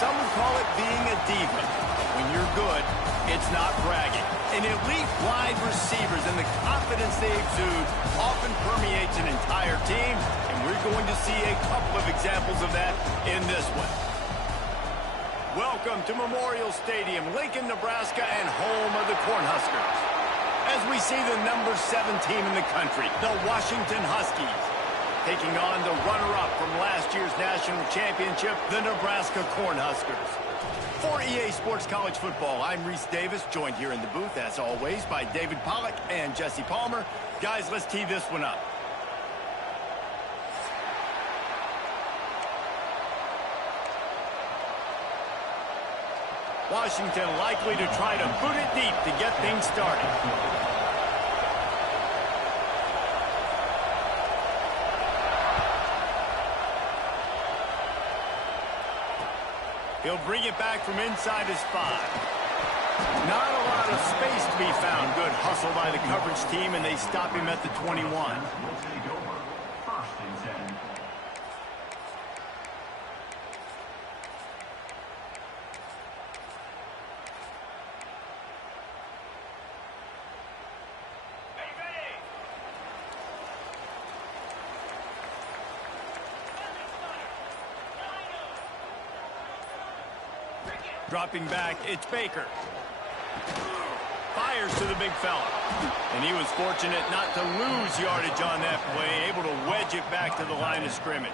some would call it being a diva. When you're good, it's not bragging. And elite wide receivers and the confidence they exude often permeates an entire team, and we're going to see a couple of examples of that in this one. Welcome to Memorial Stadium, Lincoln, Nebraska, and home of the Cornhuskers. As we see the number 7 team in the country, the Washington Huskies, taking on the runner-up from last year's national championship, the Nebraska Cornhuskers. For EA Sports College Football, I'm Reese Davis, joined here in the booth, as always, by David Pollack and Jesse Palmer. Guys, let's tee this one up. Washington likely to try to boot it deep to get things started. He'll bring it back from inside his 5. Not a lot of space to be found. Good hustle by the coverage team, and they stop him at the 21. Dropping back, it's Baker. Fires to the big fella. And he was fortunate not to lose yardage on that play, able to wedge it back to the line of scrimmage.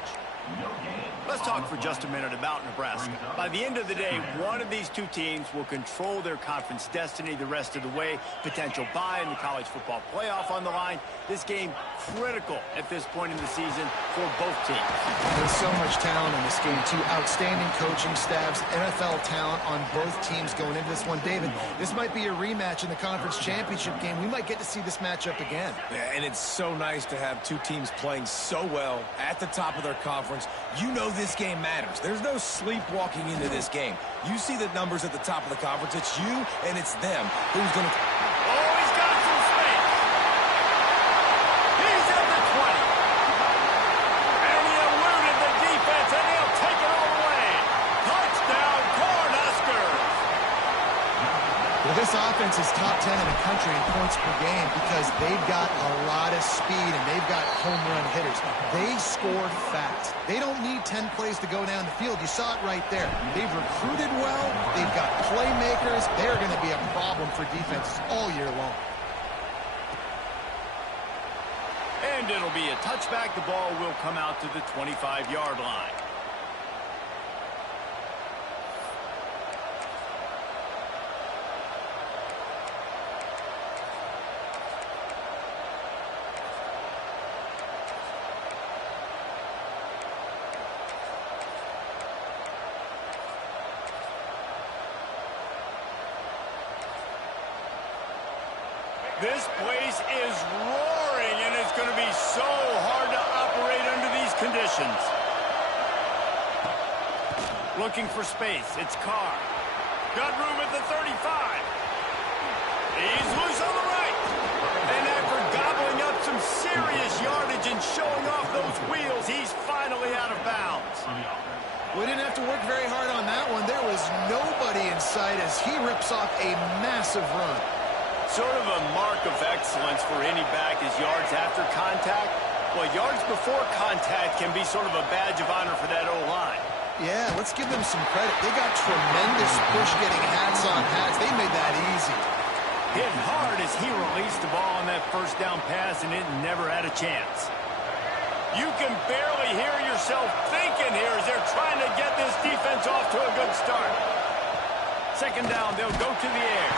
Let's talk for just a minute about Nebraska. By the end of the day, one of these two teams will control their conference destiny the rest of the way. Potential bye in the college football playoff on the line. This game critical at this point in the season for both teams. There's so much talent in this game, too. Outstanding coaching staffs, NFL talent on both teams going into this one. David, this might be a rematch in the conference championship game. We might get to see this matchup again. Yeah, and it's so nice to have two teams playing so well at the top of their conference. You know this game matters. There's no sleepwalking into this game. You see the numbers at the top of the conference. It's you and it's them. Who's going to... Oh, he's got some space. He's at the 20. And he eluded the defense, and he'll take it all the way. Touchdown, Cornhuskers. Well, this offense is top 10 in the country in points per game because they've got a lot of speed and they've got home run hitters. They scored fast. They don't need 10 plays to go down the field. You saw it right there. They've recruited well. They've got playmakers. They're going to be a problem for defenses all year long. And it'll be a touchback. The ball will come out to the 25-yard line. This place is roaring, and it's going to be so hard to operate under these conditions. Looking for space. It's Carr. Got room at the 35. He's loose on the right. And after gobbling up some serious yardage and showing off those wheels, he's finally out of bounds. We didn't have to work very hard on that one. There was nobody in sight as he rips off a massive run. Sort of a mark of excellence for any back is yards after contact. Well, yards before contact can be sort of a badge of honor for that O-line. Yeah, let's give them some credit. They got tremendous push getting hats on hats. They made that easy. Hit hard as he released the ball on that first down pass, and it never had a chance. You can barely hear yourself thinking here as they're trying to get this defense off to a good start. Second down, they'll go to the air.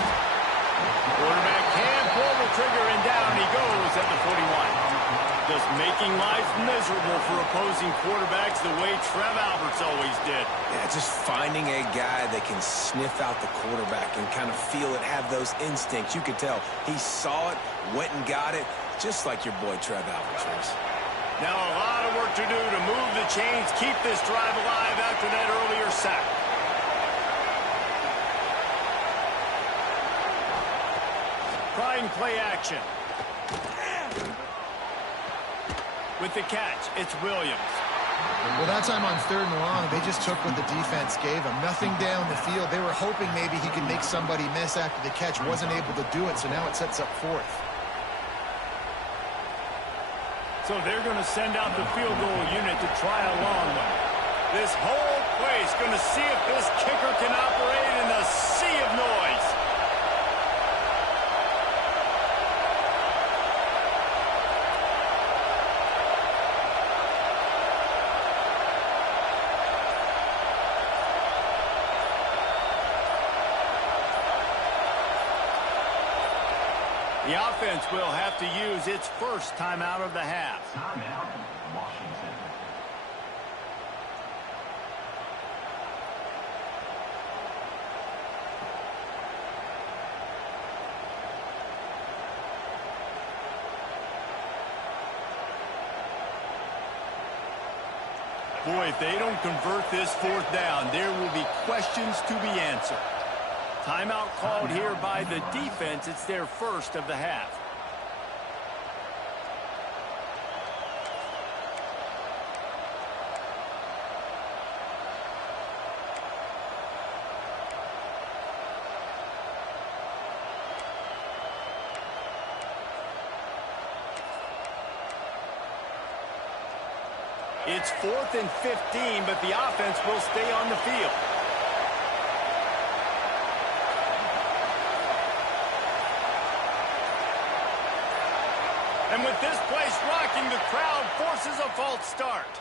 Quarterback can pull the trigger, and down he goes at the 41. Just making life miserable for opposing quarterbacks the way Trev Alberts always did. Yeah, just finding a guy that can sniff out the quarterback and kind of feel it, have those instincts. You could tell he saw it, went and got it, just like your boy Trev Alberts was. Now a lot of work to do to move the chains, keep this drive alive after that earlier sack. Trying play action. With the catch, it's Williams. Well, that time on 3rd and long, they just took what the defense gave them. Nothing down the field. They were hoping maybe he could make somebody miss after the catch. Wasn't able to do it, so now it sets up 4th. So they're going to send out the field goal unit to try a long one. This whole place going to see if this kicker can operate in a sea of noise. The offense will have to use its first timeout of the half. Timeout, Washington. Boy, if they don't convert this 4th down, there will be questions to be answered. Timeout called here by the defense. It's their first of the half. It's 4th and 15, but the offense will stay on the field. And with this place rocking, the crowd forces a false start.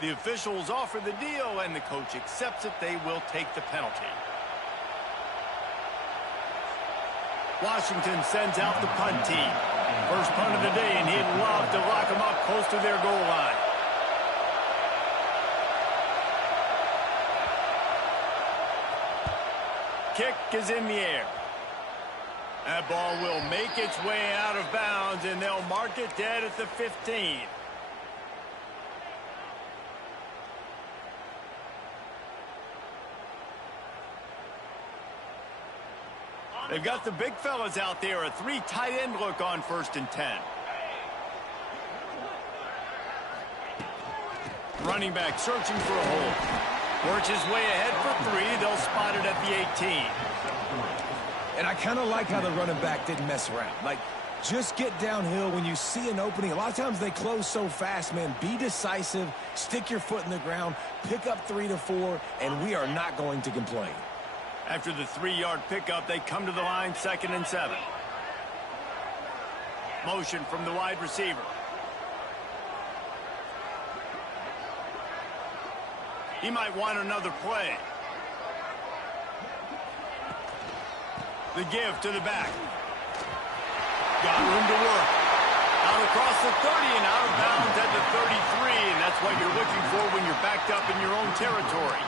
The officials offer the deal, and the coach accepts it. They will take the penalty. Washington sends out the punt team. First punt of the day, and he'd love to lock them up close to their goal line. Kick is in the air. That ball will make its way out of bounds, and they'll mark it dead at the 15. They've got the big fellas out there, a 3 tight end look on 1st and 10. Running back searching for a hole. Works his way ahead for 3. They'll spot it at the 18. And I kind of like how the running back didn't mess around. Like, just get downhill when you see an opening. A lot of times they close so fast, man. Be decisive, stick your foot in the ground, pick up 3 to 4, and we are not going to complain. After the 3-yard pickup, they come to the line, 2nd and 7. Motion from the wide receiver. He might want another play. The give to the back. Got room to work. Out across the 30 and out of bounds at the 33, and that's what you're looking for when you're backed up in your own territory.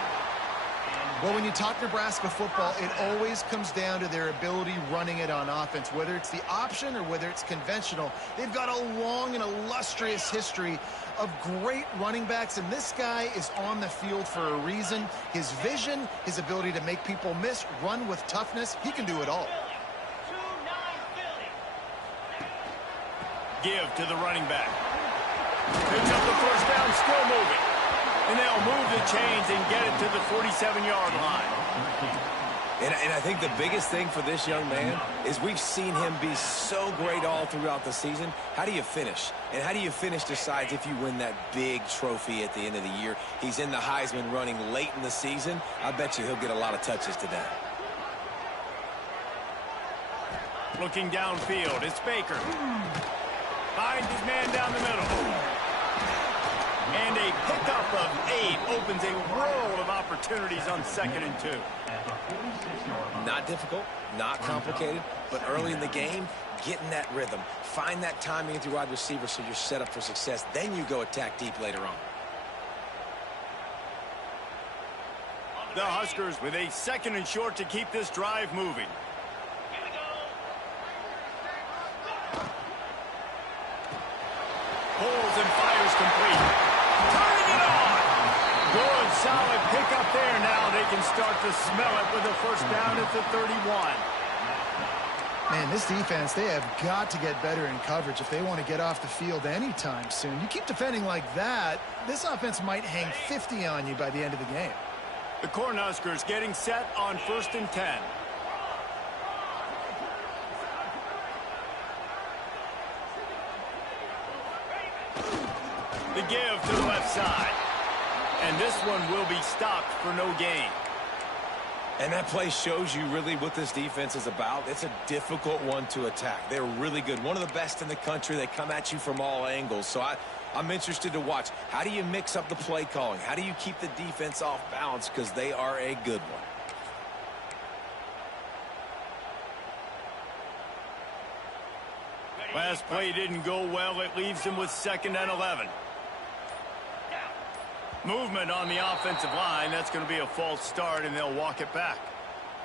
Well, when you talk Nebraska football, it always comes down to their ability running it on offense. Whether it's the option or whether it's conventional, they've got a long and illustrious history of great running backs, and this guy is on the field for a reason. His vision, his ability to make people miss, run with toughness, he can do it all. Give to the running back. Picks up the first down, still moving. And they'll move the chains and get it to the 47-yard line. And I think the biggest thing for this young man is we've seen him be so great all throughout the season. How do you finish? And how do you finish decides if you win that big trophy at the end of the year. He's in the Heisman running late in the season. I bet you he'll get a lot of touches today. Looking downfield, it's Baker. Finds his man down the middle. And a pickup of 8 opens a world of opportunities on 2nd and 2. Not difficult, not complicated, but early in the game, get in that rhythm. Find that timing with your wide receiver so you're set up for success. Then you go attack deep later on. The Huskers with a 2nd and short to keep this drive moving. Pulls and fires complete. Turning it on. Good, solid pickup there. Now they can start to smell it with a first down at the 31. Man, this defense, they have got to get better in coverage if they want to get off the field anytime soon. You keep defending like that, this offense might hang 50 on you by the end of the game. The Cornhuskers getting set on 1st and 10. The give to the left side. And this one will be stopped for no gain. And that play shows you really what this defense is about. It's a difficult one to attack. They're really good. One of the best in the country. They come at you from all angles. So I'm interested to watch. How do you mix up the play calling? How do you keep the defense off balance? Because they are a good one. Last play didn't go well. It leaves them with 2nd and 11. Movement on the offensive line. That's going to be a false start, and they'll walk it back.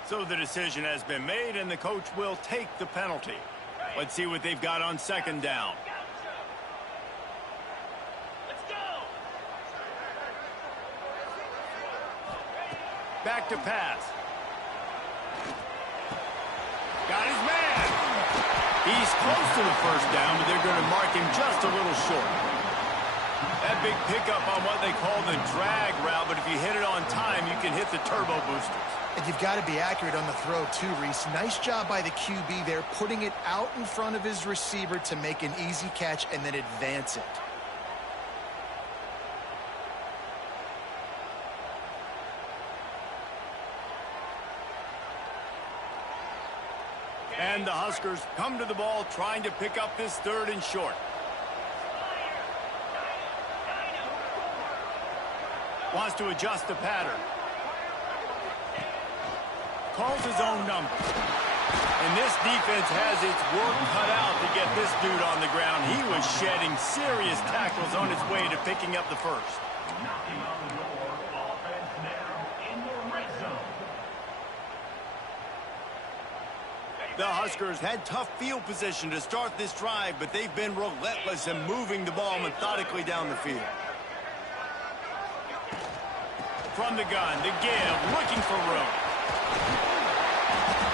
So the decision has been made, and the coach will take the penalty. Let's see what they've got on 2nd down. Back to pass. Got his man. He's close to the 1st down, but they're going to mark him just a little short. That big pickup on what they call the drag route, but if you hit it on time, you can hit the turbo boosters. And you've got to be accurate on the throw, too, Reese. Nice job by the QB there, putting it out in front of his receiver to make an easy catch and then advance it. And the Huskers come to the ball trying to pick up this 3rd and short. Wants to adjust the pattern. Calls his own number. And this defense has its work cut out to get this dude on the ground. He was shedding serious tackles on his way to picking up the 1st. Knocking on the door. Offense now in the red zone. The Huskers had tough field position to start this drive, but they've been relentless in moving the ball methodically down the field. From the gun, the give, looking for room.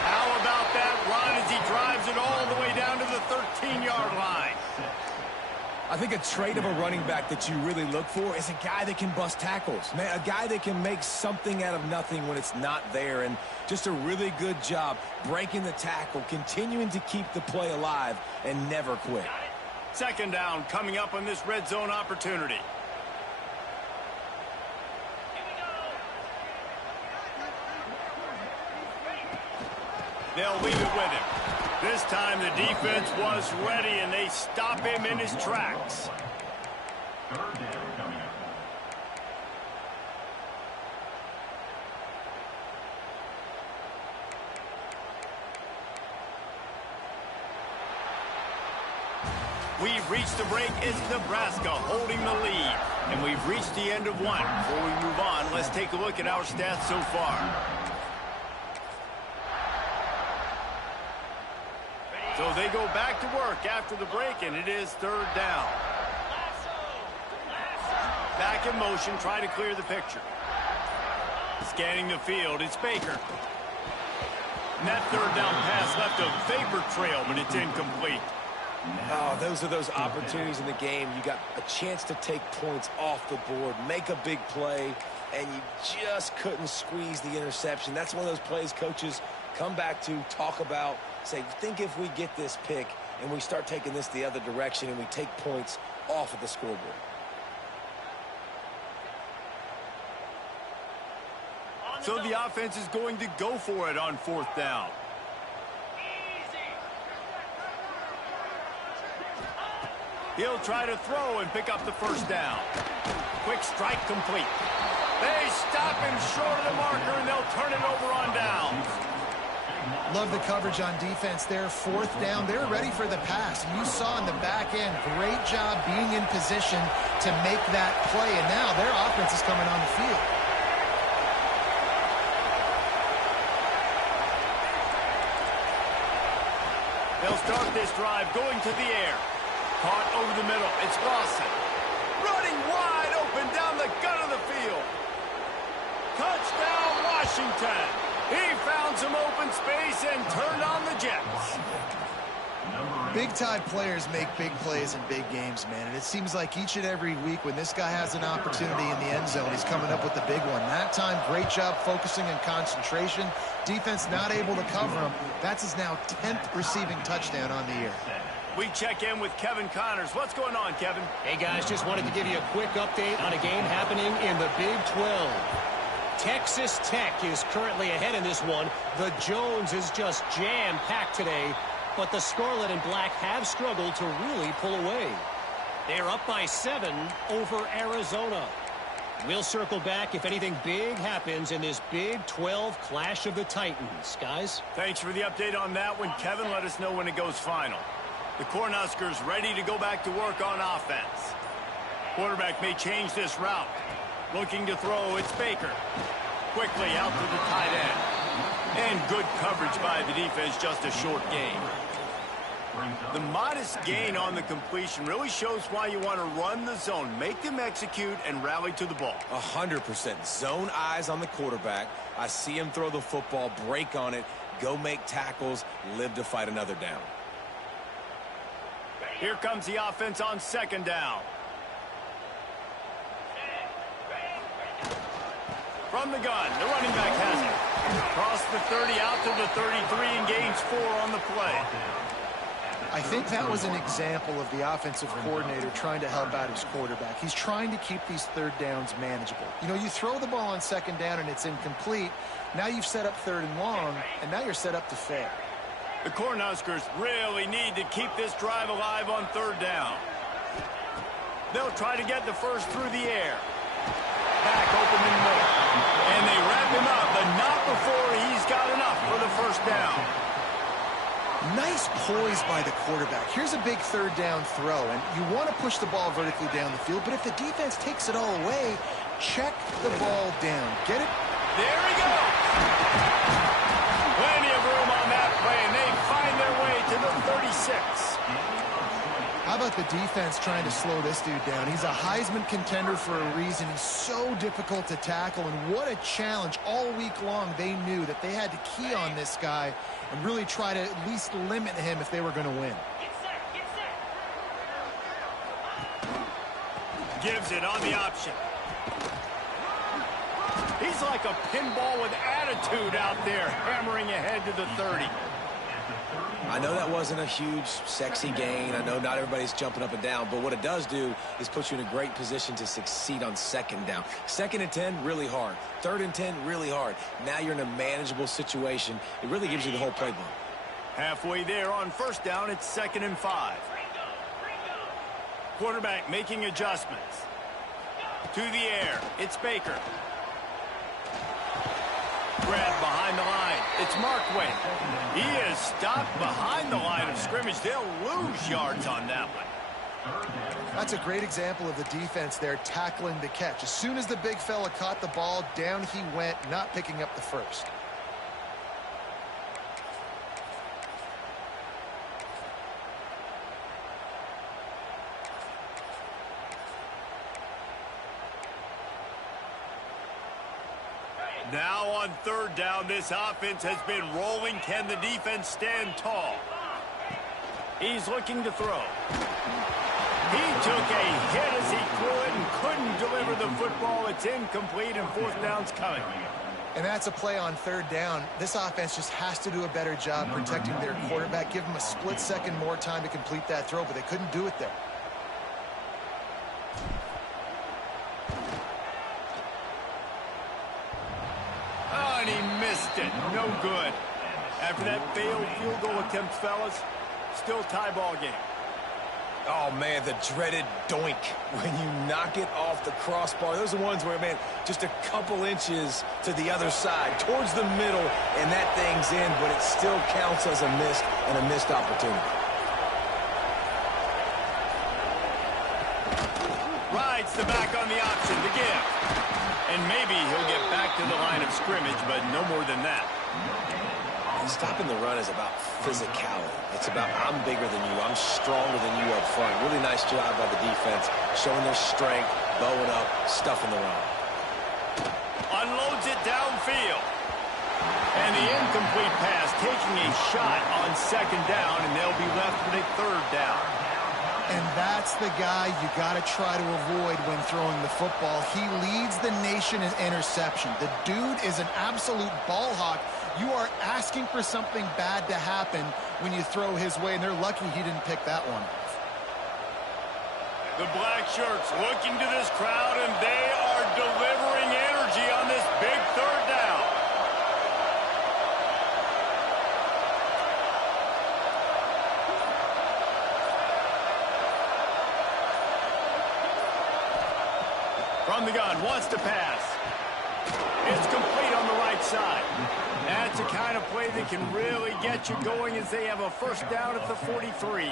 How about that run as he drives it all the way down to the 13-yard line? I think a trait of a running back that you really look for is a guy that can bust tackles. Man, a guy that can make something out of nothing when it's not there. And just a really good job breaking the tackle, continuing to keep the play alive, and never quit. 2nd down coming up on this red zone opportunity. They'll leave it with him. This time the defense was ready, and they stop him in his tracks. 3rd down coming up. We've reached the break. It's Nebraska holding the lead. And we've reached the end of one. Before we move on, let's take a look at our stats so far. So they go back to work after the break, and it is 3rd down. Back in motion, try to clear the picture. Scanning the field, it's Baker. And that 3rd down pass left a vapor trail, but it's incomplete. Oh, those are those opportunities in the game. You got a chance to take points off the board, make a big play, and you just couldn't squeeze the interception. That's one of those plays coaches come back to, talk about, say, think if we get this pick and we start taking this the other direction and we take points off of the scoreboard. So the offense is going to go for it on 4th down. He'll try to throw and pick up the 1st down. Quick strike complete. They stop him short of the marker, and they'll turn it over on downs. Love the coverage on defense there. 4th down, they're ready for the pass. You saw in the back end, great job being in position to make that play, and now their offense is coming on the field. They'll start this drive going to the air. Caught over the middle. It's Lawson. Running wide open down the gut of the field. Touchdown, Washington. He found some open space and turned on the Jets. Big-time players make big plays in big games, man. And it seems like each and every week when this guy has an opportunity in the end zone, he's coming up with the big one. That time, great job focusing and concentration. Defense not able to cover him. That's his now 10th receiving touchdown on the year. We check in with Kevin Connors. What's going on, Kevin? Hey, guys, just wanted to give you a quick update on a game happening in the Big 12. Texas Tech is currently ahead in this one. The Jones is just jam-packed today, but the Scarlet and Black have struggled to really pull away. They're up by 7 over Arizona. We'll circle back if anything big happens in this Big 12 Clash of the Titans. Guys? Thanks for the update on that one, Kevin. Let us know when it goes final. The Cornhuskers ready to go back to work on offense. Quarterback may change this route. Looking to throw, it's Baker. Quickly out to the tight end. And good coverage by the defense, just a short gain. The modest gain on the completion really shows why you want to run the zone. Make them execute and rally to the ball. 100%. Zone eyes on the quarterback. I see him throw the football, break on it, go make tackles, live to fight another down. Here comes the offense on second down. From the gun, the running back has it. Across the 30, out to the 33, and gains 4 on the play. I think that was an example of the offensive coordinator trying to help out his quarterback. He's trying to keep these third downs manageable. You know, you throw the ball on second down and it's incomplete. Now you've set up third and long, and now you're set up to fail. The Cornhuskers really need to keep this drive alive on third down. They'll try to get the first through the air. Back open in the middle. And they wrap him up, but not before he's got enough for the first down. Nice poise by the quarterback. Here's a big third down throw, and you want to push the ball vertically down the field, but if the defense takes it all away, check the ball down. Get it? There he goes. Plenty of room on that play, and they find their way to the 36. How about the defense trying to slow this dude down? He's a Heisman contender for a reason. He's so difficult to tackle, and what a challenge. All week long, they knew that they had to key on this guy and really try to at least limit him if they were going to win. Gives it on the option. He's like a pinball with attitude out there, hammering ahead to the 30. I know that wasn't a huge, sexy gain. I know not everybody's jumping up and down, but what it does do is put you in a great position to succeed on second down. Second and 10, really hard. Third and 10, really hard. Now you're in a manageable situation. It really gives you the whole playbook. Halfway there on first down, it's 2nd and 5. Quarterback making adjustments. To the air, it's Baker. Grab behind the line. It's Markway. He is stopped behind the line of scrimmage. They'll lose yards on that one. That's a great example of the defense there tackling the catch. As soon as the big fella caught the ball, down he went, not picking up the first. Now on third down, this offense has been rolling. Can the defense stand tall? He's looking to throw. He took a hit as he threw it and couldn't deliver the football. It's incomplete, and fourth down's coming. And that's a play on third down. This offense just has to do a better job protecting their quarterback. Give him a split second more time to complete that throw, but they couldn't do it there. Oh, and he missed it. No good. After that failed field goal attempt, fellas, still tie ball game. Oh, man, the dreaded doink when you knock it off the crossbar. Those are ones where, man, just a couple inches to the other side, towards the middle, and that thing's in, but it still counts as a miss and a missed opportunity. Rides the back on the option to give. And maybe he'll get back to the line of scrimmage, but no more than that. Stopping the run is about physicality. It's about I'm bigger than you. I'm stronger than you up front. Really nice job by the defense, showing their strength, bowing up, stuffing the run. Unloads it downfield. incomplete pass, taking a shot on second down, and they'll be left with a third down. And that's the guy you got to try to avoid when throwing the football. He leads the nation in interception. The dude is an absolute ball hawk. You are asking for something bad to happen when you throw his way, and they're lucky he didn't pick that one off. The black shirts looking to this crowd, and they are delivering energy on this big third down. From the gun, wants to pass. It's complete on the right side. That's the kind of play that can really get you going as they have a first down at the 43.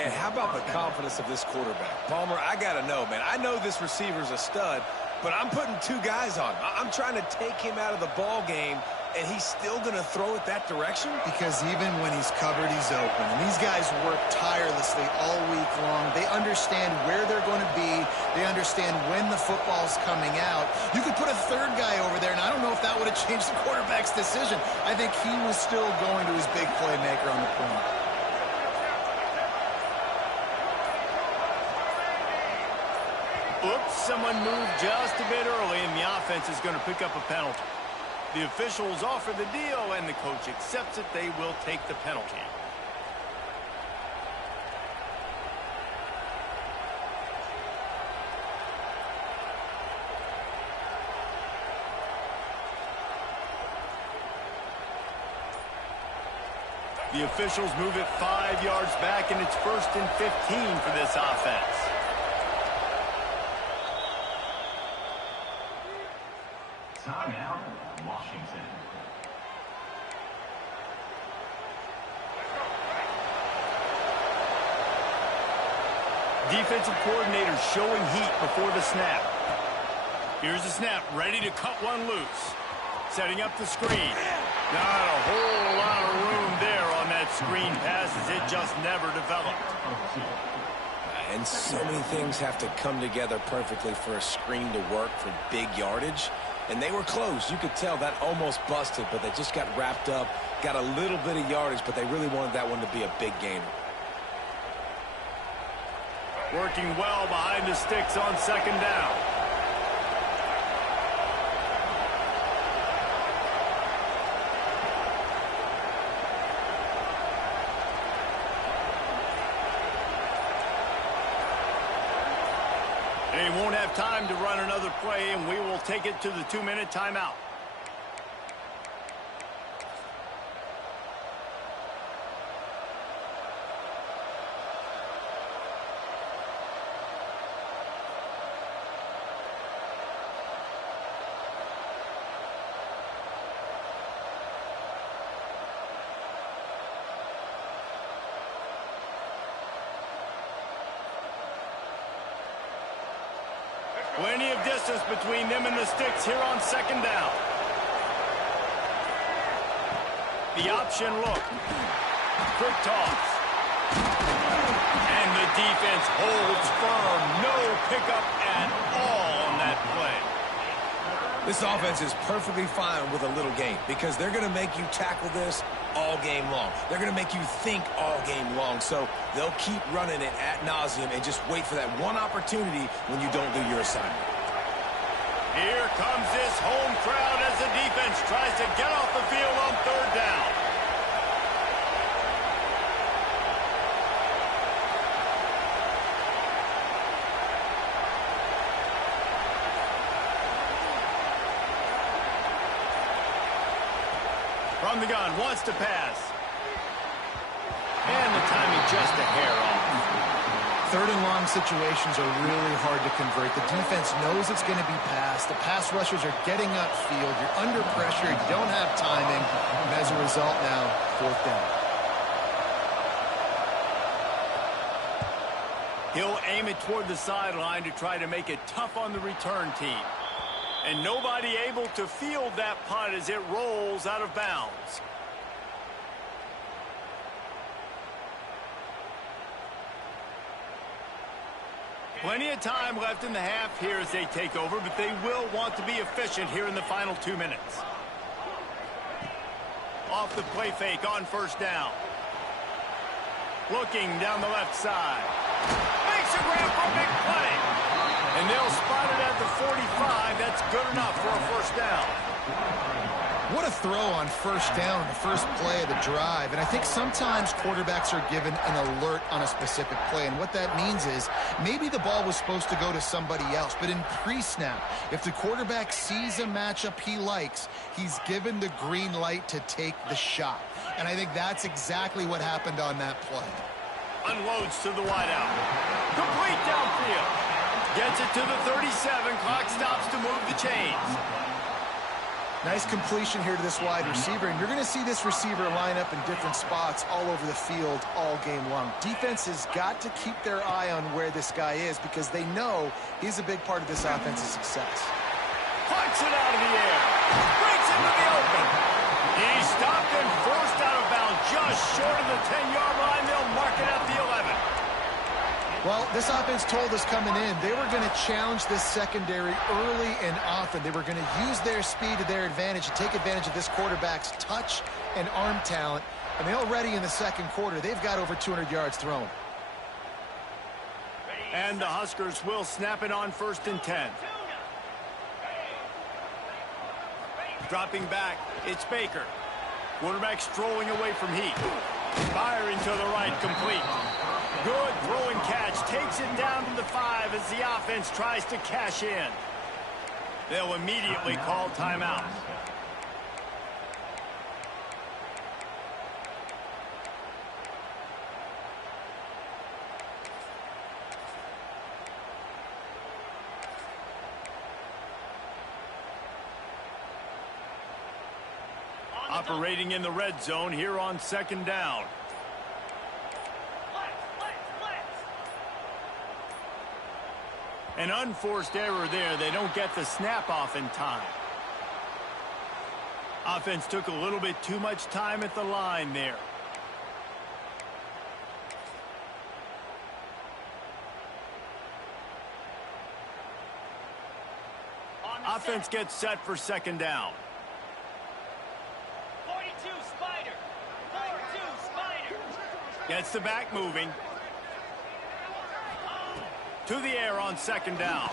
And how about the confidence of this quarterback? Palmer, I got to know, man. I know this receiver's a stud, but I'm putting two guys on him. I'm trying to take him out of the ball game, and he's still going to throw it that direction? Because even when he's covered, he's open. And these guys work tirelessly all week long. They understand where they're going to be. They understand when the football's coming out. You could put a third guy over there, and I don't know if that would have changed the quarterback's decision. I think he was still going to his big playmaker on the corner. Oops, someone moved just a bit early, and the offense is going to pick up a penalty. The officials offer the deal, and the coach accepts it. They will take the penalty. The officials move it 5 yards back, and it's 1st and 15 for this offense. Timeout, Washington. Defensive coordinator showing heat before the snap. Here's the snap, ready to cut one loose. Setting up the screen. Not a whole lot of room there on that screen pass as it just never developed. And so many things have to come together perfectly for a screen to work for big yardage. And they were close. You could tell that almost busted, but they just got wrapped up, got a little bit of yardage, but they really wanted that one to be a big gainer. Working well behind the sticks on second down. They won't have time to run another play, and we will take it to the 2-minute timeout. Plenty of distance between them and the sticks here on second down. The option look. Quick toss. And the defense holds firm. No pickup at all on that play. This offense is perfectly fine with a little game because they're going to make you tackle this all game long. They're going to make you think all game long. So they'll keep running it ad nauseum and just wait for that one opportunity when you don't do your assignment. Here comes this home crowd as the defense tries to get off the field on third down. From the gun, wants to pass. And the timing just a hair off. Third and long situations are really hard to convert. The defense knows it's going to be passed. The pass rushers are getting upfield. You're under pressure. You don't have timing. And as a result now, fourth down. He'll aim it toward the sideline to try to make it tough on the return team. And nobody able to field that punt as it rolls out of bounds. Plenty of time left in the half here as they take over, but they will want to be efficient here in the final 2 minutes. Off the play fake on first down. Looking down the left side. Makes a grab for a big play. And they'll spot it at the 45. That's good enough for a first down. What a throw on first down, the first play of the drive. And I think sometimes quarterbacks are given an alert on a specific play. And what that means is maybe the ball was supposed to go to somebody else. But in pre-snap, if the quarterback sees a matchup he likes, he's given the green light to take the shot. And I think that's exactly what happened on that play. Unloads to the wideout. Complete downfield. Gets it to the 37. Clock stops to move the chains. Nice completion here to this wide receiver, and you're going to see this receiver line up in different spots all over the field all game long. Defense has got to keep their eye on where this guy is because they know he's a big part of this offense's success. Punts it out of the air. Breaks into the open. He's stopped and forced out of bounds just short of the 10-yard line. They'll mark it at the 11. Well, this offense told us coming in they were going to challenge this secondary early and often. They were going to use their speed to their advantage and take advantage of this quarterback's touch and arm talent. And they already in the second quarter, they've got over 200 yards thrown. And the Huskers will snap it on 1st and 10. Dropping back, it's Baker. Quarterback strolling away from heat. Firing to the right, complete. Good throwing catch. Takes it down to the 5 as the offense tries to cash in. They'll immediately call timeout. Operating in the red zone here on 2nd down. An unforced error there. They don't get the snap off in time. Offense took a little bit too much time at the line there. Offense gets set for 2nd down. 42 Spider. 42 Spider. Gets the back moving. To the air on 2nd down.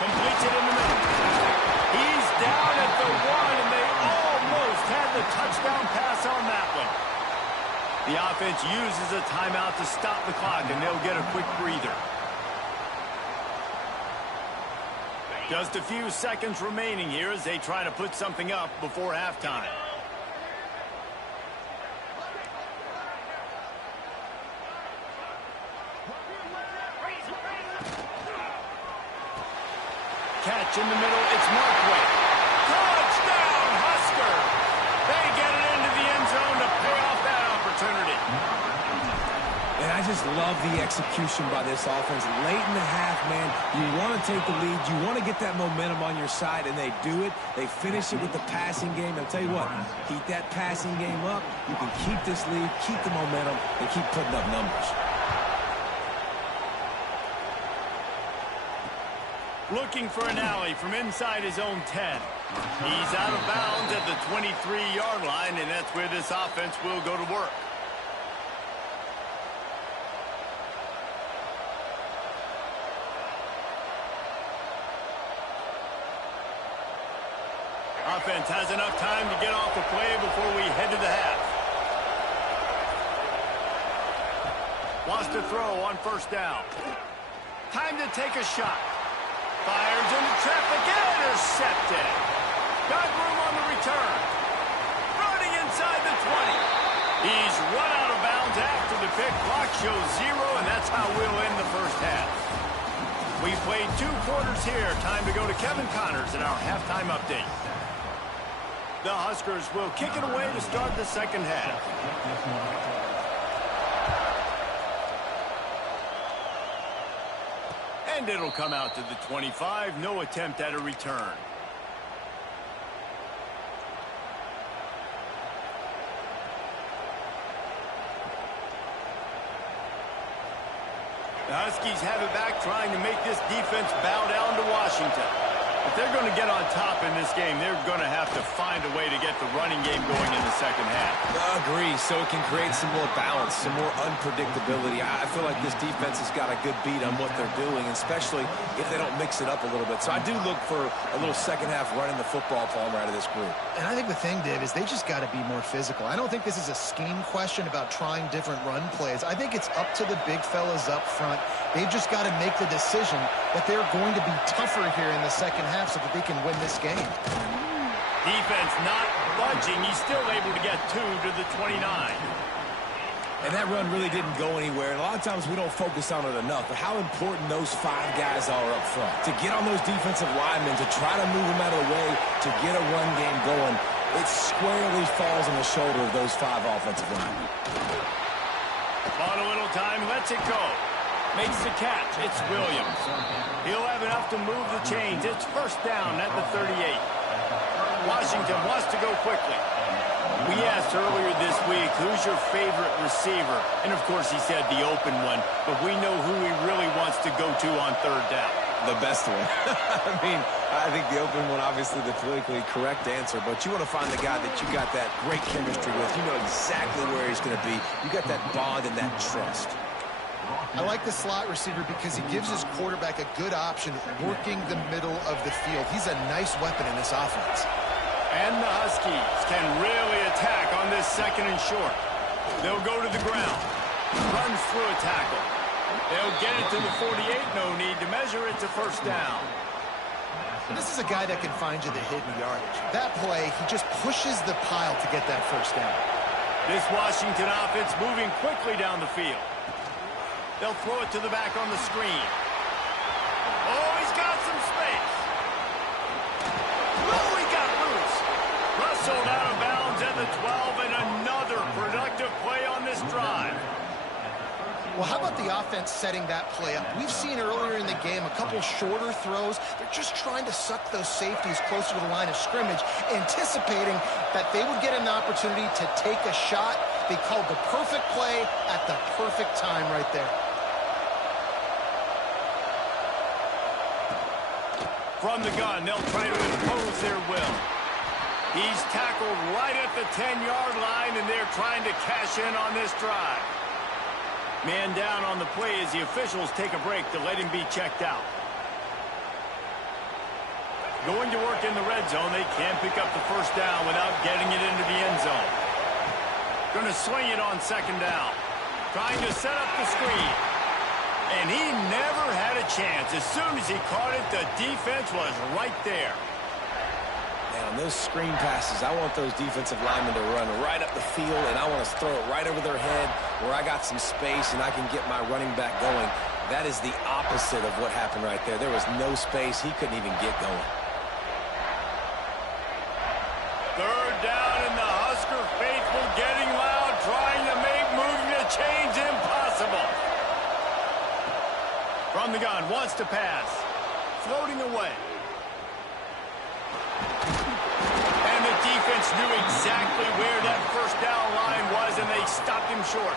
Completes it in the middle. He's down at the 1, and they almost had the touchdown pass on that one. The offense uses a timeout to stop the clock, and they'll get a quick breather. Just a few seconds remaining here as they try to put something up before halftime. Catch in the middle, it's Markway. Touchdown, Husker! They get it into the end zone to pay off that opportunity. And I just love the execution by this offense. Late in the half, man, you want to take the lead. You want to get that momentum on your side, and they do it. They finish it with the passing game. I'll tell you what, keep that passing game up. You can keep this lead, keep the momentum, and keep putting up numbers. Looking for an alley from inside his own 10. He's out of bounds at the 23-yard line, and that's where this offense will go to work. Offense has enough time to get off the play before we head to the half. Wants to throw on 1st down. Time to take a shot. Fires into traffic, intercepted. Got room on the return. Running inside the 20. He's run out of bounds after the pick. Clock shows 0, and that's how we'll end the first half. We played 2 quarters here. Time to go to Kevin Connors in our halftime update. The Huskers will kick it away to start the second half. And it'll come out to the 25. No attempt at a return. The Huskies have it back, trying to make this defense bow down to Washington. If they're going to get on top in this game, they're going to have to find a way to get the running game going in the second half. I agree, so it can create some more balance, some more unpredictability. I feel like this defense has got a good beat on what they're doing, especially if they don't mix it up a little bit. So I do look for a little second half running the football Palmer out of this group. And I think the thing, Dave, is they just got to be more physical. I don't think this is a scheme question about trying different run plays. I think it's up to the big fellas up front. They've just got to make the decision that they're going to be tougher here in the second half so that they can win this game. Defense not budging. He's still able to get 2 to the 29. And that run really didn't go anywhere. And a lot of times we don't focus on it enough. But how important those 5 guys are up front. To get on those defensive linemen, to try to move them out of the way, to get a run game going, it squarely falls on the shoulder of those 5 offensive linemen. On a little time, lets it go. Makes the catch. It's Williams. He'll have enough to move the chains. It's first down at the 38. Washington wants to go quickly. We asked earlier this week, who's your favorite receiver? And, of course, he said the open one. But we know who he really wants to go to on third down. The best one. I mean, I think the open one, obviously the politically correct answer, but you want to find the guy that you got that great chemistry with. You know exactly where he's going to be. You got that bond and that trust. I like the slot receiver because he gives his quarterback a good option working the middle of the field. He's a nice weapon in this offense. And the Huskies can really attack on this second and short. They'll go to the ground. Runs through a tackle. They'll get it to the 48. No need to measure it to first down. And this is a guy that can find you the hidden yardage. That play, he just pushes the pile to get that first down. This Washington offense moving quickly down the field. They'll throw it to the back on the screen. Oh, he's got some space. Oh, he got loose. Rustled out of bounds at the 12, and another productive play on this drive. Well, how about the offense setting that play up? We've seen earlier in the game a couple shorter throws. They're just trying to suck those safeties closer to the line of scrimmage, anticipating that they would get an opportunity to take a shot. They called the perfect play at the perfect time right there. From the gun, they'll try to impose their will. He's tackled right at the 10-yard line, and they're trying to cash in on this drive. Man down on the play as the officials take a break to let him be checked out. Going to work in the red zone. They can't pick up the first down without getting it into the end zone. Going to swing it on second down. Trying to set up the screen. And he never had a chance. As soon as he caught it, the defense was right there. Man, on those screen passes, I want those defensive linemen to run right up the field, and I want to throw it right over their head where I got some space and I can get my running back going. That is the opposite of what happened right there. There was no space. He couldn't even get going. Third down, and the Husker faithful getting loud, trying to make moving the chains impossible. From the gun, wants to pass. Floating away. And the defense knew exactly where that first down line was, and they stopped him short.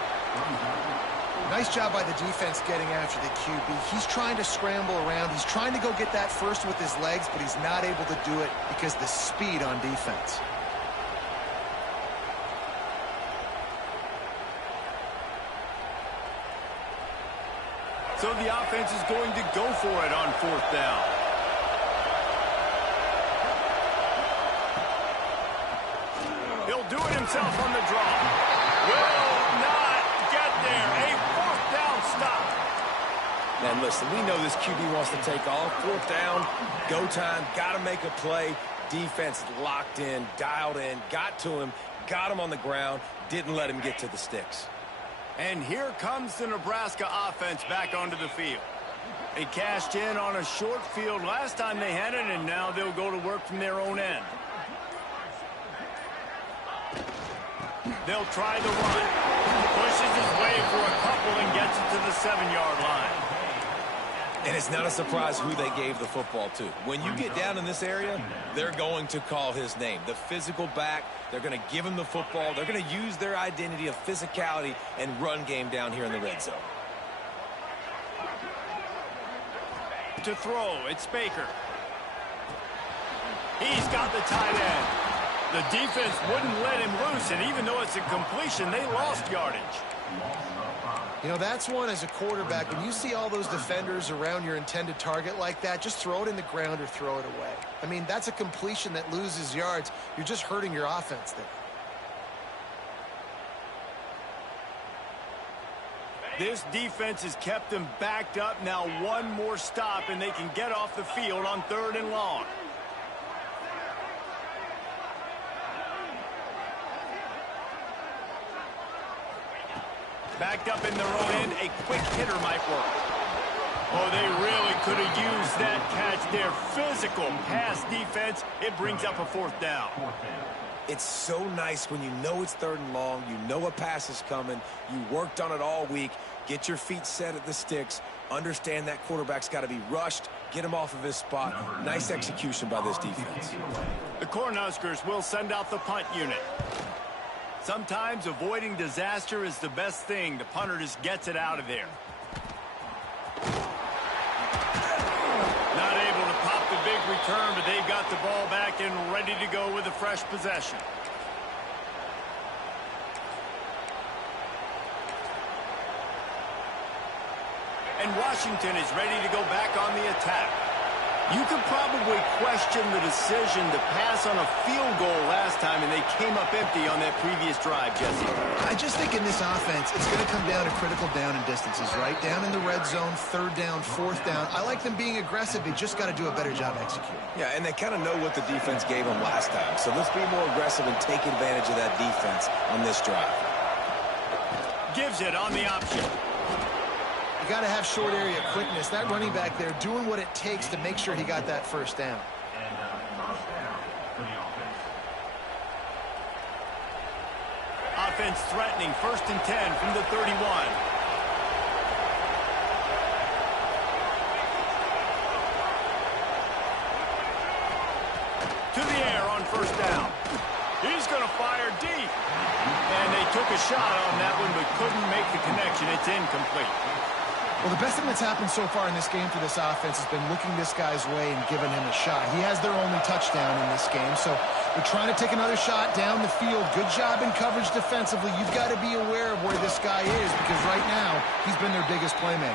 Nice job by the defense getting after the QB. He's trying to scramble around. He's trying to go get that first with his legs, but he's not able to do it because the speed on defense. So the offense is going to go for it on fourth down. He'll do it himself on the draw. Will not get there. A fourth down stop. Man, listen, we know this QB wants to take off. Fourth down, go time, got to make a play. Defense locked in, dialed in, got to him, got him on the ground, didn't let him get to the sticks. And here comes the Nebraska offense back onto the field. They cashed in on a short field last time they had it, and now they'll go to work from their own end. They'll try the run. Pushes his way for a couple and gets it to the 7-yard line. And it's not a surprise who they gave the football to. When you get down in this area, they're going to call his name. The physical back, they're going to give him the football. They're going to use their identity of physicality and run game down here in the red zone. To throw, it's Baker. He's got the tight end. The defense wouldn't let him loose, and even though it's a completion, they lost yardage. You know, that's one as a quarterback. When you see all those defenders around your intended target like that, just throw it in the ground or throw it away. I mean, that's a completion that loses yards. You're just hurting your offense there. This defense has kept them backed up. Now one more stop, and they can get off the field on 3rd and long. Backed up in their own end, a quick hitter might work. Oh, they really could have used that catch there. Physical pass defense. It brings up a 4th down. It's so nice when you know it's 3rd and long, you know a pass is coming, you worked on it all week, get your feet set at the sticks, understand that quarterback's got to be rushed, get him off of his spot. Nice execution by this defense. The Cornhuskers will send out the punt unit. Sometimes avoiding disaster is the best thing. The punter just gets it out of there. Not able to pop the big return, but they've got the ball back and ready to go with a fresh possession. And Washington is ready to go back on the attack. You could probably question the decision to pass on a field goal last time, and they came up empty on that previous drive, Jesse. I just think in this offense, it's going to come down to critical down and distances, right? Down in the red zone, 3rd down, 4th down. I like them being aggressive. They just got to do a better job executing. Yeah, and they kind of know what the defense gave them last time. So let's be more aggressive and take advantage of that defense on this drive. Gives it on the option. You got to have short area quickness. That running back there doing what it takes to make sure he got that 1st down. Offense threatening, 1st and 10 from the 31. To the air on 1st down. He's going to fire deep. And they took a shot on that one, but couldn't make the connection. It's incomplete. Well, the best thing that's happened so far in this game for this offense has been looking this guy's way and giving him a shot. He has their only touchdown in this game, so they're trying to take another shot down the field. Good job in coverage defensively. You've got to be aware of where this guy is because right now he's been their biggest playmaker.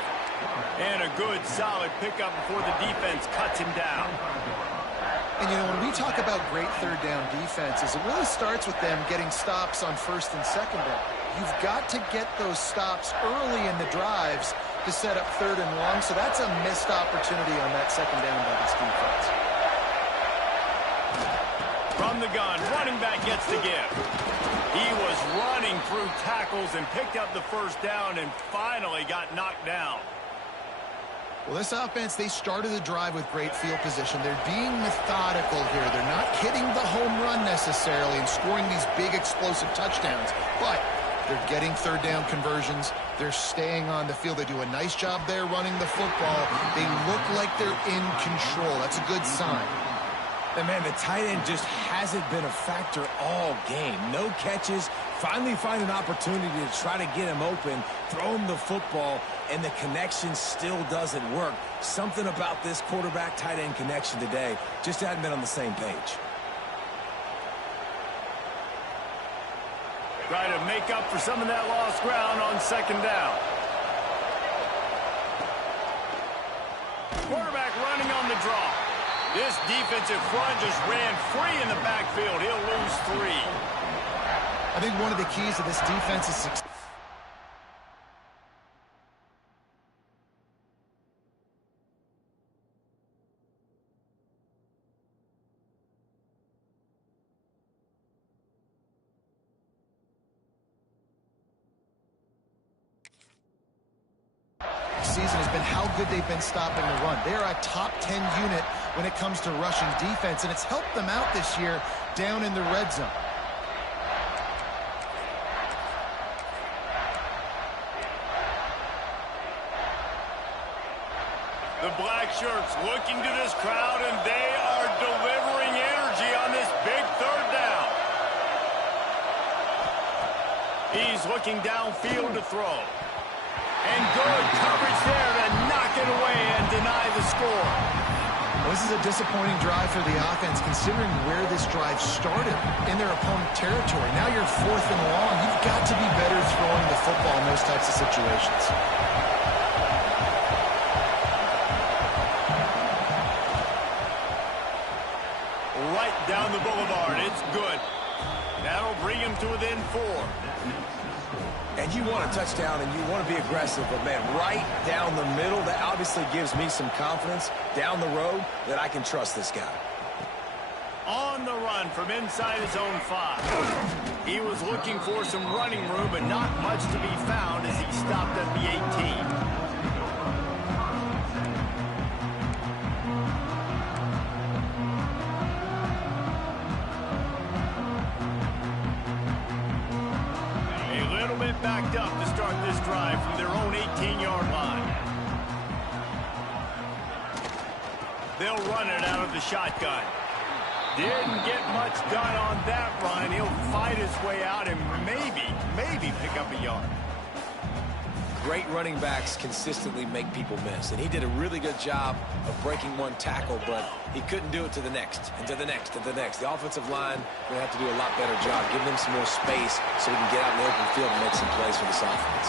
And a good, solid pickup before the defense cuts him down. And, you know, when we talk about great 3rd down defenses, it really starts with them getting stops on 1st and 2nd down. You've got to get those stops early in the drives to set up 3rd and long, so that's a missed opportunity on that 2nd down by this defense. From the gun, running back gets the give. He was running through tackles and picked up the 1st down and finally got knocked down. Well, this offense, they started the drive with great field position. They're being methodical here. They're not hitting the home run necessarily and scoring these big explosive touchdowns, but they're getting 3rd down conversions. They're staying on the field. They do a nice job there running the football. They look like they're in control. That's a good sign. And, man, the tight end just hasn't been a factor all game. No catches. Finally find an opportunity to try to get him open, throw him the football, and the connection still doesn't work. Something about this quarterback-tight end connection today just hadn't been on the same page. Try to make up for some of that lost ground on 2nd down. Quarterback running on the draw. This defensive front just ran free in the backfield. He'll lose 3. I think one of the keys to this defense is success. Season has been how good they've been stopping the run. They are a top 10 unit when it comes to rushing defense, and it's helped them out this year down in the red zone. The black shirts looking to this crowd, and they are delivering energy on this big 3rd down. He's looking downfield to throw. And good coverage there to knock it away and deny the score. This is a disappointing drive for the offense, considering where this drive started in their opponent territory. Now you're 4th and long. You've got to be better throwing the football in those types of situations. Right down the boulevard. It's good. That'll bring him to within 4. And you want a touchdown and you want to be aggressive, but man, right down the middle, that obviously gives me some confidence down the road that I can trust this guy. On the run from inside his own 5. He was looking for some running room, but not much to be found as he stopped at the 18. Backed up to start this drive from their own 18-yard line. They'll run it out of the shotgun. Didn't get much done on that run. He'll fight his way out and maybe pick up a yard. Great running backs consistently make people miss, and he did a really good job of breaking one tackle, but he couldn't do it to the next, and to the next, and to the next. The offensive line will have to do a lot better job, giving him some more space so he can get out in the open field and make some plays for this offense.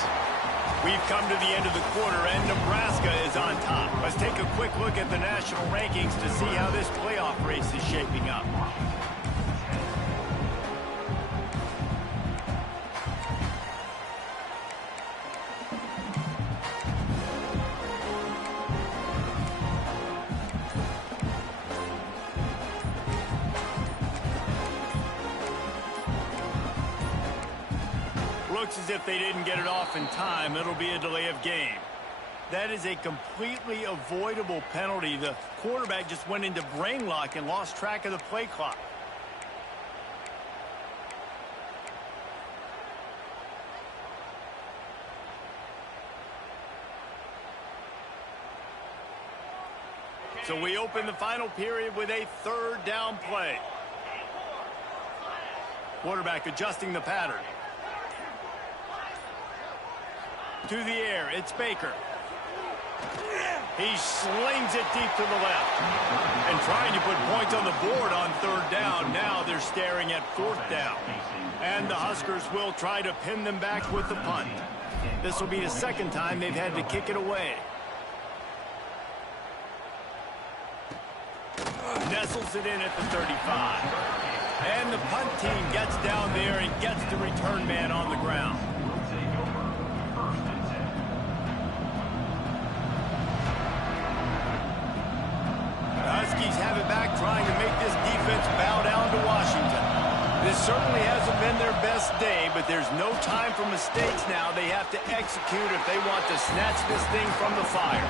We've come to the end of the quarter, and Nebraska is on top. Let's take a quick look at the national rankings to see how this playoff race is shaping up. Looks as if they didn't get it off in time. It'll be a delay of game. That is a completely avoidable penalty. The quarterback just went into brain lock and lost track of the play clock. So we open the final period with a 3rd down play. Quarterback adjusting the pattern. To the air, it's Baker. He slings it deep to the left. And trying to put points on the board on 3rd down. Now they're staring at 4th down. And the Huskers will try to pin them back with the punt. This will be the 2nd time they've had to kick it away. Nestles it in at the 35. And the punt team gets down there and gets the return man on the ground. Huskies have it back, trying to make this defense bow down to Washington. This certainly hasn't been their best day, but there's no time for mistakes now. They have to execute if they want to snatch this thing from the fire.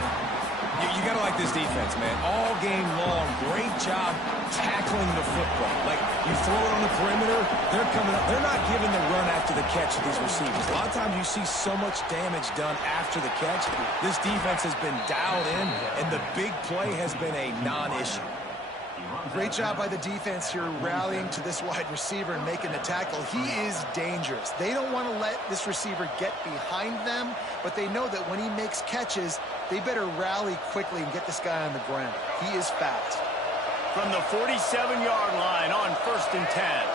You got to like this defense, man. All game long, great job tackling the football. Like, you throw it on the perimeter, they're coming up. They're not giving the run after the catch to these receivers. A lot of times you see so much damage done after the catch. This defense has been dialed in, and the big play has been a non-issue. Great job by the defense here rallying to this wide receiver and making the tackle. He is dangerous. They don't want to let this receiver get behind them, but they know that when he makes catches, they better rally quickly and get this guy on the ground. He is fast. From the 47-yard line on 1st and 10.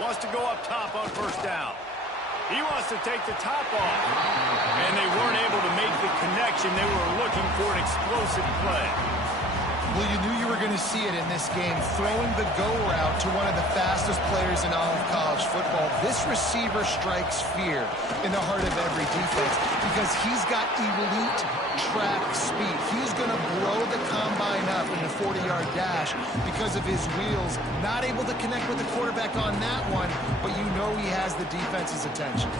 Wants to go up top on 1st down. He wants to take the top off. And they weren't able to make the connection. They were looking for an explosive play. Well, you knew you were going to see it in this game, throwing the go route to one of the fastest players in all of college football. This receiver strikes fear in the heart of every defense because he's got elite track speed. He's going to blow the combine up in the 40-yard dash because of his wheels. Not able to connect with the quarterback on that one, but you know he has the defense's attention.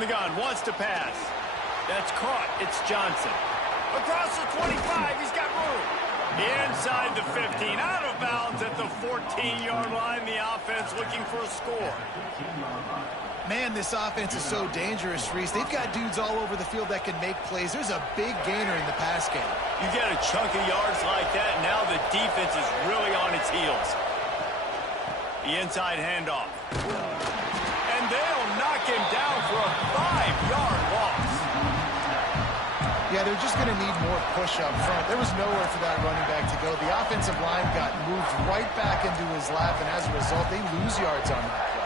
The gun wants to pass. That's caught. It's Johnson. Across the 25. He's got room. Inside the 15. Out of bounds at the 14-yard line. The offense looking for a score. Man, this offense is so dangerous, Reese. They've got dudes all over the field that can make plays. There's a big gainer in the pass game. You get a chunk of yards like that, now the defense is really on its heels. The inside handoff. And they'll knock him down for a 5-yard loss. Yeah, they're just going to need more push up front. There was nowhere for that running back to go. The offensive line got moved right back into his lap, and as a result, they lose yards on that play.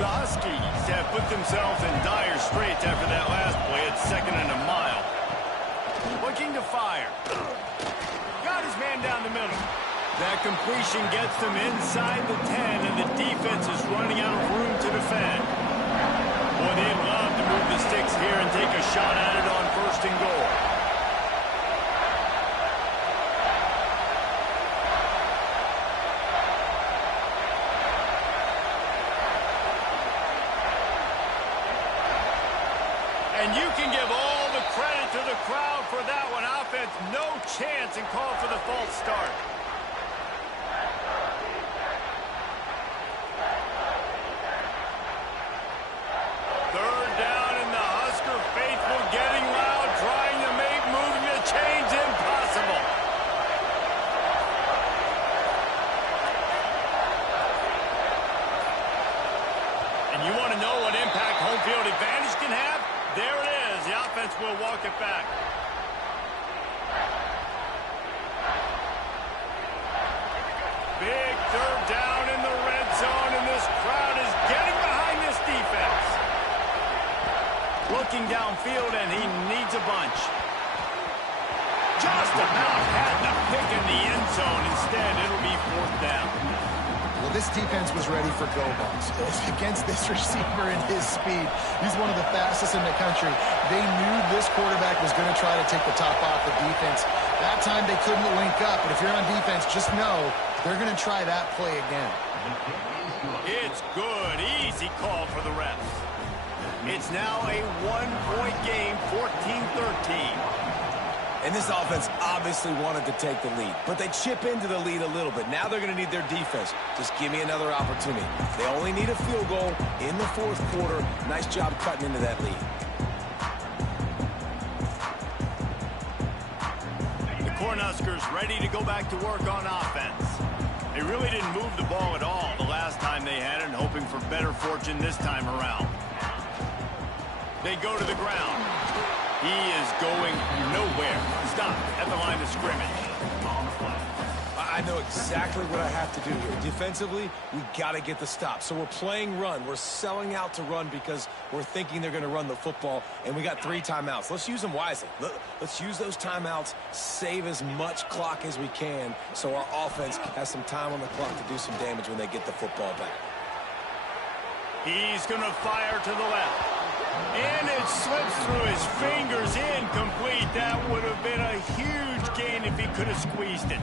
The Huskies have put themselves in dire straits after that last play at 2nd and a mile. Looking to fire. Got his man down the middle. That completion gets them inside the 10, and the defense is running out of room to defend. Boy, they'd love to move the sticks here and take a shot at it on 1st and goal. And you can give all the credit to the crowd for that one. Offense, no chance, and call for the false start. Third down, and the Husker faithful getting loud, trying to make moving the chains impossible. And you want to know what impact home field advantage can have? There it is. The offense will walk it back. Big 3rd down in the red zone, and this crowd is getting behind this defense. Looking downfield, and he needs a bunch. Just about had the pick in the end zone. Instead, it'll be 4th down. Well, this defense was ready for go balls. Against this receiver and his speed, he's one of the fastest in the country. They knew this quarterback was going to try to take the top off the defense. That time they couldn't link up, but if you're on defense, just know they're going to try that play again. It's good. Easy call for the refs. It's now a 1-point game, 14-13. And this offense obviously wanted to take the lead, but they chip into the lead a little bit. Now they're going to need their defense. Just give me another opportunity. They only need a field goal in the 4th quarter. Nice job cutting into that lead. The Cornhuskers ready to go back to work on offense. They really didn't move the ball at all the last time they had it, and hoping for better fortune this time around. They go to the ground. He is going nowhere. Stop at the line of scrimmage. I know exactly what I have to do here. Defensively, we got to get the stop. So we're playing run. We're selling out to run because we're thinking they're going to run the football, and we got 3 timeouts. Let's use them wisely. Let's use those timeouts, save as much clock as we can so our offense has some time on the clock to do some damage when they get the football back. He's going to fire to the left. And it slips through his fingers, incomplete. That would have been a huge gain if he could have squeezed it.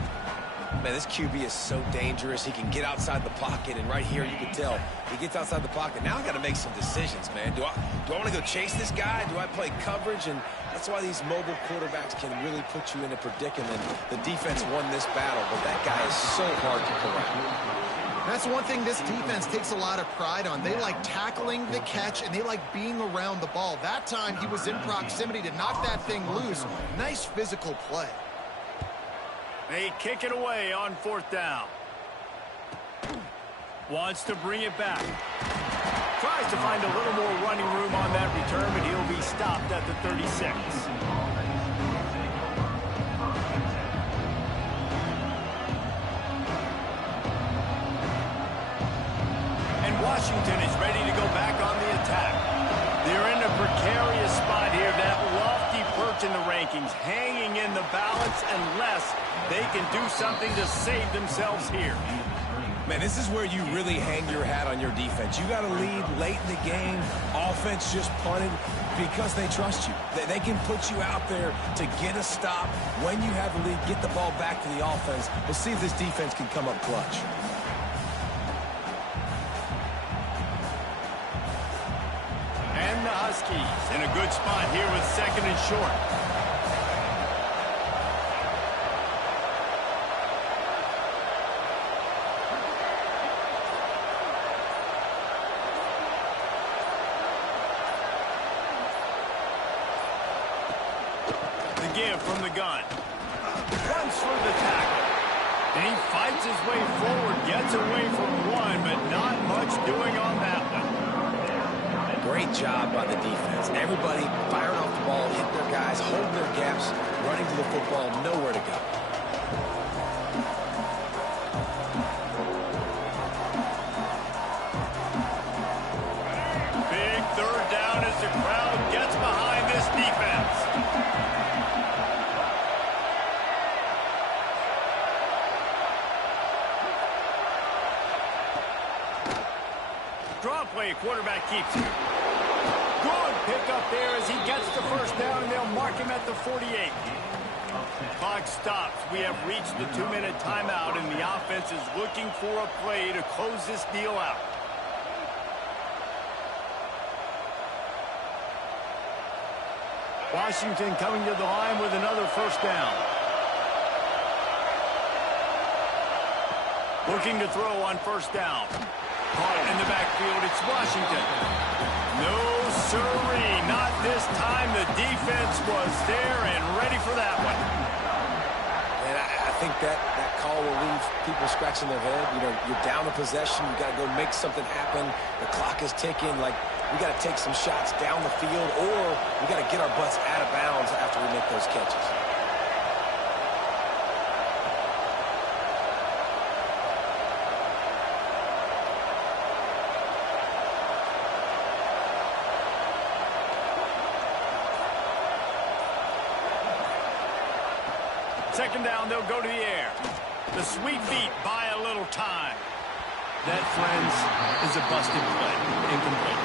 Man, this QB is so dangerous. He can get outside the pocket, and right here you can tell he gets outside the pocket. Now I got to make some decisions, man. Do I want to go chase this guy? Do I play coverage? And that's why these mobile quarterbacks can really put you in a predicament. The defense won this battle, but that guy is so hard to corral. That's one thing this defense takes a lot of pride on. They like tackling the catch, and they like being around the ball. That time, he was in proximity to knock that thing loose. Nice physical play. They kick it away on 4th down. Wants to bring it back. Tries to find a little more running room on that return, but he'll be stopped at the 36. Washington is ready to go back on the attack. They're in a precarious spot here, that lofty perch in the rankings, hanging in the balance unless they can do something to save themselves here. Man, this is where you really hang your hat on your defense. You got to lead late in the game. Offense just punted because they trust you. They can put you out there to get a stop. When you have the lead, get the ball back to the offense. We'll see if this defense can come up clutch. And the Huskies in a good spot here with 2nd and short. out from the gun. Runs through the tackle. And he fights his way forward, gets away from one, but not much doing on that one. Great job by the defense. Everybody firing off the ball, hit their guys, holding their gaps, running to the football, nowhere to go. Big third down as the crowd gets behind this defense. Draw play, quarterback keeps it. Good pickup there as he gets the first down, and they'll mark him at the 48. Clock stops. We have reached the 2-minute timeout, and the offense is looking for a play to close this deal out. Washington coming to the line with another first down. Looking to throw on first down. Caught in the backfield, it's Washington. No, sirree, not this time. The defense was there and ready for that one. And I think that call will leave people scratching their head. You know, you're down a possession. You got to go make something happen. The clock is ticking. Like, we got to take some shots down the field, or we got to get our butts out of bounds after we make those catches. Second down, they'll go to the air. The sweep beat by a little time. That, friends, is a busted play. Incomplete.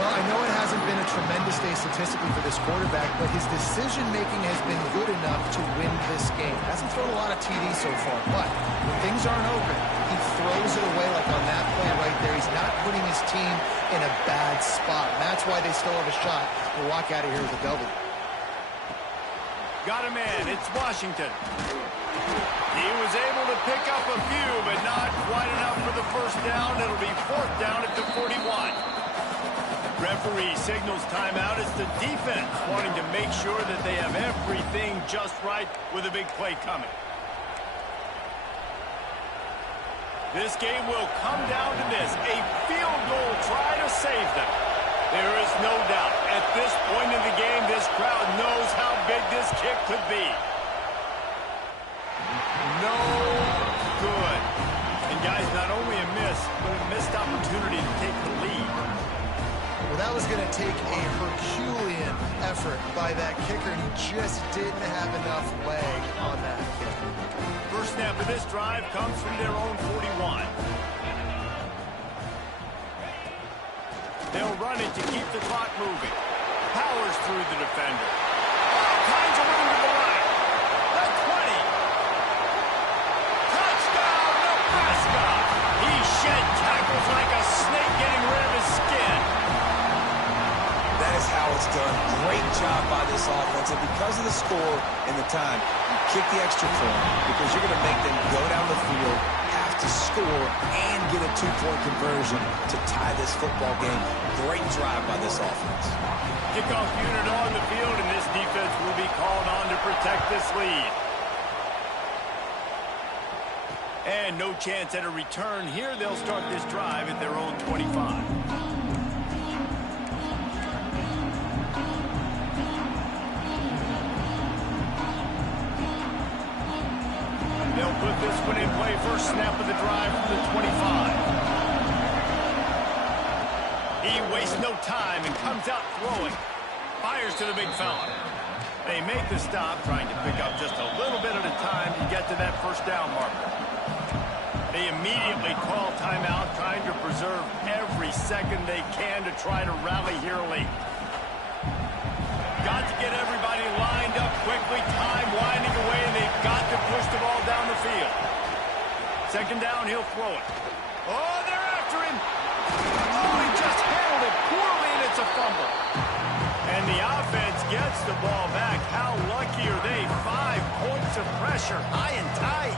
Well, I know it hasn't been a tremendous day statistically for this quarterback, but his decision-making has been good enough to win this game. Hasn't thrown a lot of TDs so far, but when things aren't open, he throws it away like on that play right there. He's not putting his team in a bad spot, and that's why they still have a shot to walk out of here with a W. Got a man. It's Washington. He was able to pick up a few, but not quite enough for the first down. It'll be fourth down at the 41. Referee signals timeout. It's the defense wanting to make sure that they have everything just right with a big play coming. This game will come down to this. A field goal try to save them. There is no doubt. At this point in the game, this crowd knows how big this kick could be. No good. And guys, not only a miss, but a missed opportunity to take the lead. Well, that was going to take a Herculean effort by that kicker, and he just didn't have enough leg on that kick. First snap of this drive comes from their own 41. They'll run it to keep the clock moving. Powers through the defender. All kinds of room to the right. The 20. Touchdown, Nebraska. He shed tackles like a snake getting rid of his skin. That is how it's done. Great job by this offense. And because of the score and the time, you kick the extra point because you're going to make them go down the field, have to score, and get a two-point conversion to tie this football game. Great drive by this offense. Kickoff unit on the field, and this defense will be called on to protect this lead. And no chance at a return here. They'll start this drive at their own 25. They'll put this one in play. First snap of the drive from the 25. He wastes no time and comes out throwing. Fires to the big fella. They make the stop, trying to pick up just a little bit at a time to get to that first down marker. They immediately call timeout, trying to preserve every second they can to try to rally here late. Got to get everybody lined up quickly, time winding away, and they've got to push the ball down the field. Second down, he'll throw it. Oh, they're after him. Oh, he just handled it poorly, and it's a fumble. And the offense gets the ball back. How lucky are they? 5 points of pressure, high and tight.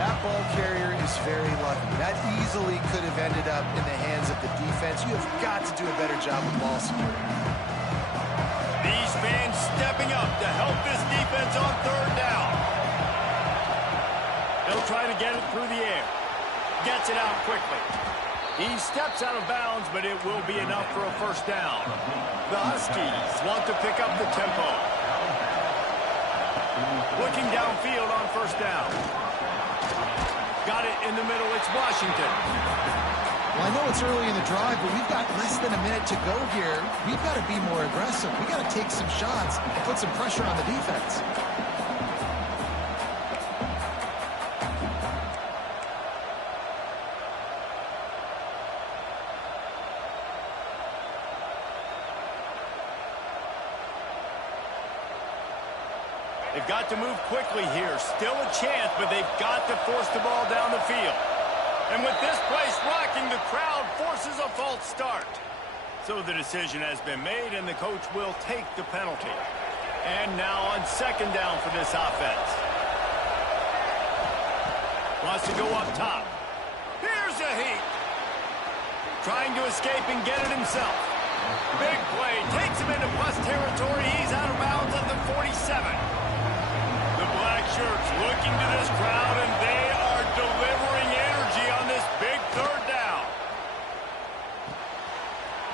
That ball carrier is very lucky. That easily could have ended up in the hands of the defense. You have got to do a better job with ball security. These fans stepping up to help this defense on third down. He'll try to get it through the air. Gets it out quickly. He steps out of bounds, but it will be enough for a first down. The Huskies want to pick up the tempo. Looking downfield on first down. Got it in the middle. It's Washington. Well, I know it's early in the drive, but we've got less than a minute to go here. We've got to be more aggressive. We've got to take some shots and put some pressure on the defense. They've got to move quickly here. Still a chance, but they've got to force the ball down the field. And with this place rocking, the crowd forces a false start. So the decision has been made, and the coach will take the penalty. And now on second down for this offense. Wants to go up top. Here's a heat. Trying to escape and get it himself. Big play. Takes him into plus territory. He's out of bounds at the 47. The black shirts looking to this crowd, and they are delivering energy on this big third down.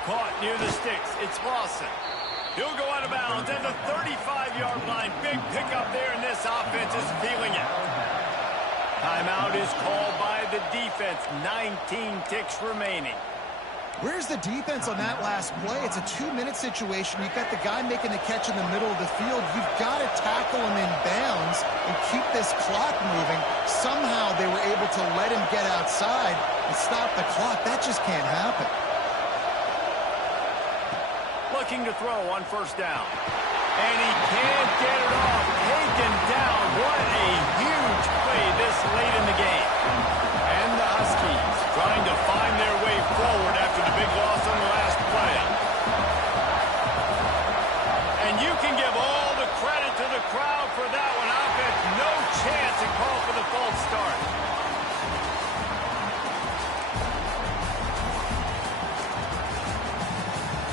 Caught near the sticks. It's Lawson. He'll go out of bounds at the 35-yard line. Big pickup there, and this offense is feeling it. Timeout is called by the defense. 19 ticks remaining. Where's the defense on that last play? It's a 2-minute situation. You've got the guy making the catch in the middle of the field. You've got to tackle him in bounds and keep this clock moving. Somehow they were able to let him get outside and stop the clock. That just can't happen. Looking to throw on first down. And he can't get it off.